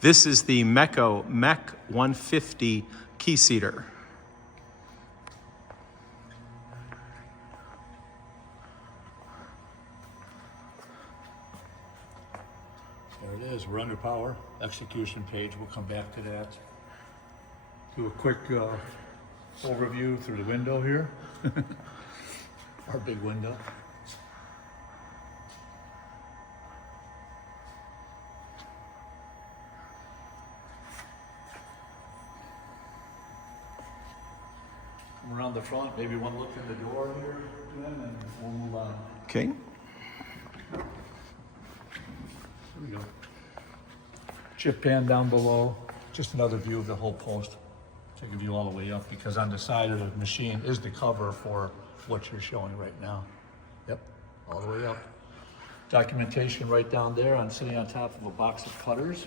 This is the MECO Mec 150 Keyseater. There it is, we're under power, execution page, we'll come back to that. Do a quick overview through the window here. Our big window. Come around the front, maybe one look in the door here, Glenn, and we'll move on. Okay. There we go. Chip pan down below, just another view of the whole post. Take a view all the way up, because on the side of the machine is the cover for what you're showing right now. Yep, all the way up. Documentation right down there. I'm sitting on top of a box of cutters.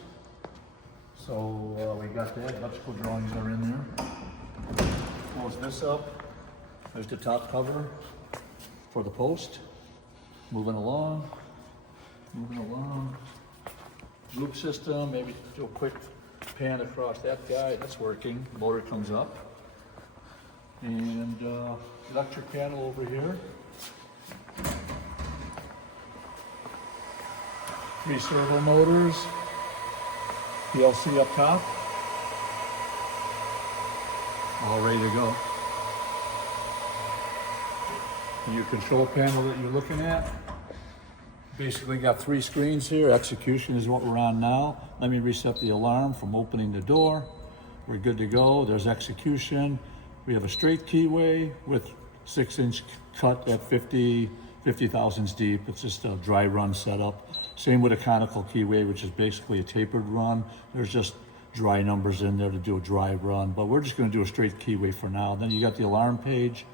So we got that, electrical drawings are in there. Close this up. There's the top cover for the post. Moving along. Loop system, maybe do a quick pan across that guy. That's working. Motor comes up. And electric panel over here. 3 servo motors. PLC up top. All ready to go. And your control panel that you're looking at. Basically got 3 screens here. Execution is what we're on now. Let me reset the alarm from opening the door. We're good to go. There's execution. We have a straight keyway with 6-inch cut at 50 thousandths deep. It's just a dry run setup. Same with a conical keyway, which is basically a tapered run. There's just dry numbers in there to do a dry run, but we're just going to do a straight keyway for now. Then you got the alarm page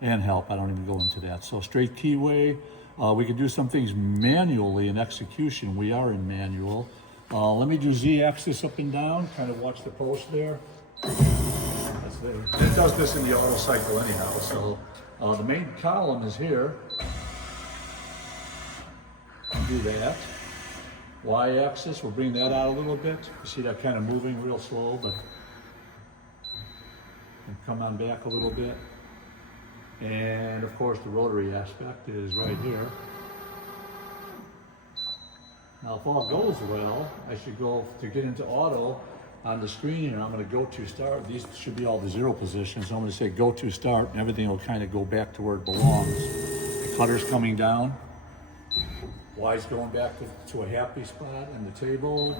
and help. I don't even go into that. So straight keyway. We can do some things manually in execution. We are in manual. Let me do Z-axis up and down, kind of watch the post there. That's there. It does this in the auto cycle anyhow, so the main column is here. Do that. Y-axis, we'll bring that out a little bit. You see that kind of moving real slow, but come on back a little bit. And of course the rotary aspect is right here. Now if all goes well, I should go to get into auto on the screen here. I'm going to go to start. These should be all the 0 positions. So I'm going to say go to start, and everything will kind of go back to where it belongs. The cutter's coming down. Y's going back to a happy spot, and the table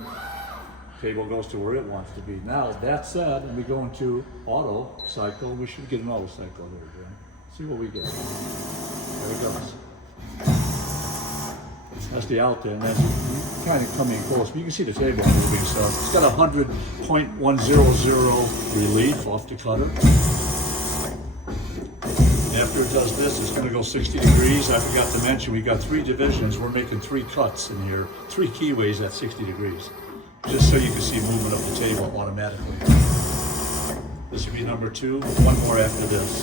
goes to where it wants to be. Now that said, and we go into auto cycle, we should get an auto cycle here, Jim. See what we get. There it goes. That's the out there, and that's kind of coming close. But you can see the table moving, so it's got 100.100 relief off the cutter. After it does this, it's going to go 60 degrees. I forgot to mention, we got 3 divisions. We're making 3 cuts in here, 3 keyways at 60 degrees. Just so you can see movement of the table automatically. This would be number 2. One more after this.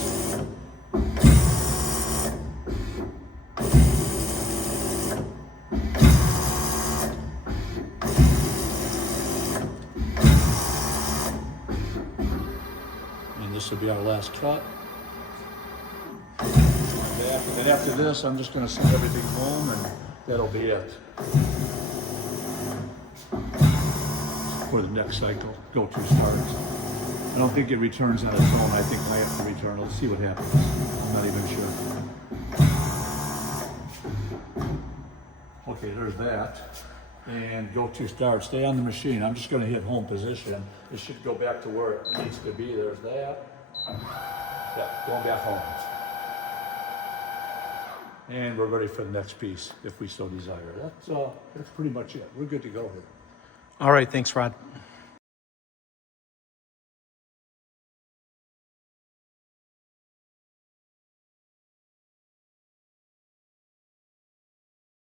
And this will be our last cut. And then after this, I'm just going to send everything home, and that'll be it. For the next cycle, go to start. I don't think it returns on its own. I think I have to return. Let's see what happens. I'm not even sure. Okay, there's that. And go to start. Stay on the machine. I'm just going to hit home position. It should go back to where it needs to be. There's that. Yeah, going back home. And we're ready for the next piece, if we so desire. That's pretty much it. We're good to go here. All right, thanks, Rod.